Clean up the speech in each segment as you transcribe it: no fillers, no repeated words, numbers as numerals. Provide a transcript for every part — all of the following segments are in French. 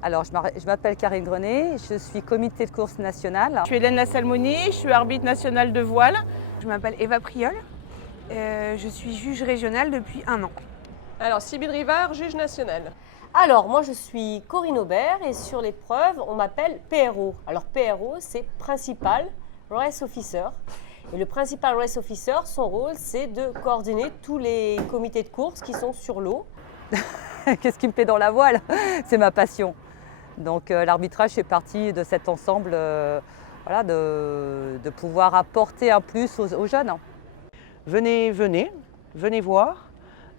Alors, je m'appelle Karine Grenet, je suis comité de course nationale. Je suis Hélène Lassalmoni, je suis arbitre nationale de voile. Je m'appelle Eva Priol, je suis juge régionale depuis 1 an. Alors, Sybille Rivard, juge nationale. Alors, moi je suis Corinne Aubert et sur l'épreuve, on m'appelle PRO. Alors, PRO, c'est Principal Race Officer. Et le Principal Race Officer, son rôle, c'est de coordonner tous les comités de course qui sont sur l'eau. Qu'est-ce qui me plaît dans la voile? C'est ma passion. Donc l'arbitrage fait partie de cet ensemble voilà, de pouvoir apporter un plus aux jeunes. Venez voir,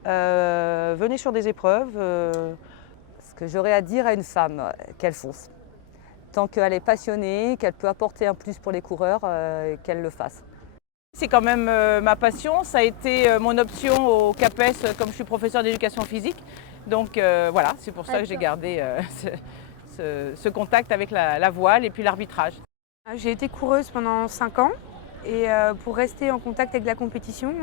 venez sur des épreuves. Ce que j'aurais à dire à une femme, qu'elle fonce. Tant qu'elle est passionnée, qu'elle peut apporter un plus pour les coureurs, qu'elle le fasse. C'est quand même ma passion, ça a été mon option au CAPES comme je suis professeur d'éducation physique. Donc voilà, c'est pour ça que j'ai gardé ce contact avec la voile et puis l'arbitrage. J'ai été coureuse pendant 5 ans et pour rester en contact avec la compétition,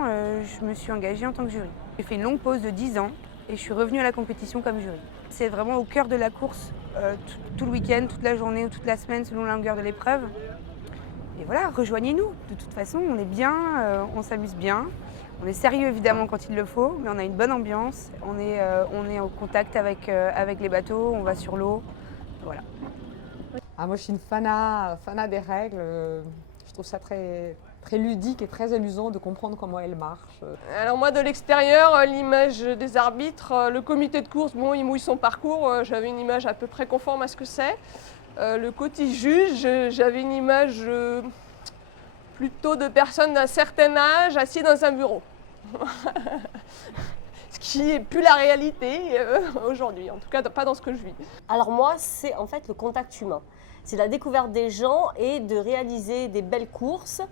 je me suis engagée en tant que jury. J'ai fait une longue pause de 10 ans et je suis revenue à la compétition comme jury. C'est vraiment au cœur de la course, tout le week-end, toute la journée ou toute la semaine selon la longueur de l'épreuve. Et voilà, rejoignez-nous. De toute façon, on est bien, on s'amuse bien. On est sérieux évidemment quand il le faut, mais on a une bonne ambiance. On est en contact avec les bateaux, on va sur l'eau. Voilà. Ah, moi, je suis une fana des règles. Je trouve ça très ludique et très amusant de comprendre comment elles marchent. Alors moi, de l'extérieur, l'image des arbitres, le comité de course, bon, il mouille son parcours, j'avais une image à peu près conforme à ce que c'est. Le côté juge, j'avais une image plutôt de personnes d'un certain âge assis dans un bureau. Ce qui n'est plus la réalité aujourd'hui, en tout cas pas dans ce que je vis. Alors moi, c'est en fait le contact humain. C'est la découverte des gens et de réaliser des belles courses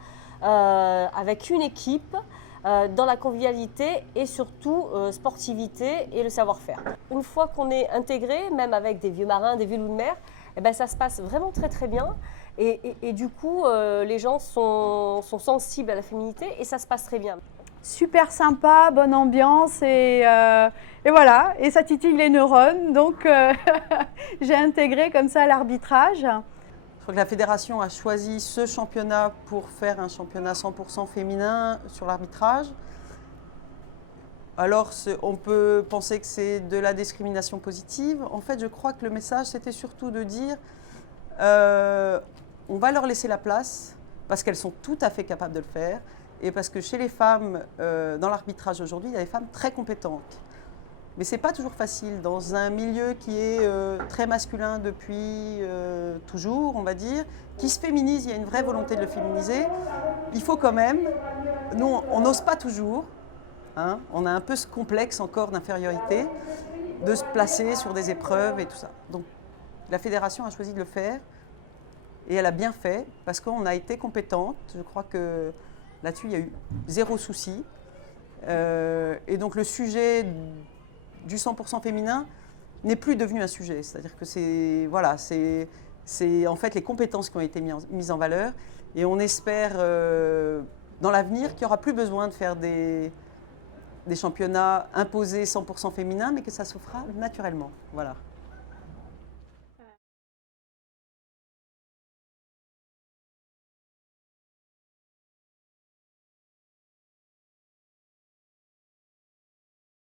avec une équipe, dans la convivialité et surtout sportivité et le savoir-faire. Une fois qu'on est intégré, même avec des vieux marins, des vieux loups de mer, eh ben, ça se passe vraiment très bien. Et du coup, les gens sont sensibles à la féminité et ça se passe très bien. Super sympa, bonne ambiance et voilà, et ça titille les neurones, donc j'ai intégré comme ça l'arbitrage. Je crois que la fédération a choisi ce championnat pour faire un championnat 100% féminin sur l'arbitrage. Alors, on peut penser que c'est de la discrimination positive. En fait, je crois que le message, c'était surtout de dire on va leur laisser la place parce qu'elles sont tout à fait capables de le faire et parce que chez les femmes, dans l'arbitrage aujourd'hui, il y a des femmes très compétentes. Mais ce n'est pas toujours facile dans un milieu qui est très masculin depuis toujours, on va dire, qui se féminise, il y a une vraie volonté de le féminiser. Il faut quand même, nous, on n'ose pas toujours. Hein, on a un peu ce complexe encore d'infériorité, de se placer sur des épreuves et tout ça. Donc la fédération a choisi de le faire et elle a bien fait parce qu'on a été compétente. Je crois que là-dessus, il y a eu zéro souci. Et donc le sujet du 100% féminin n'est plus devenu un sujet. C'est-à-dire que c'est en fait les compétences qui ont été mises en valeur et on espère dans l'avenir qu'il n'y aura plus besoin de faire des championnats imposés 100% féminins, mais que ça se fera naturellement. Voilà.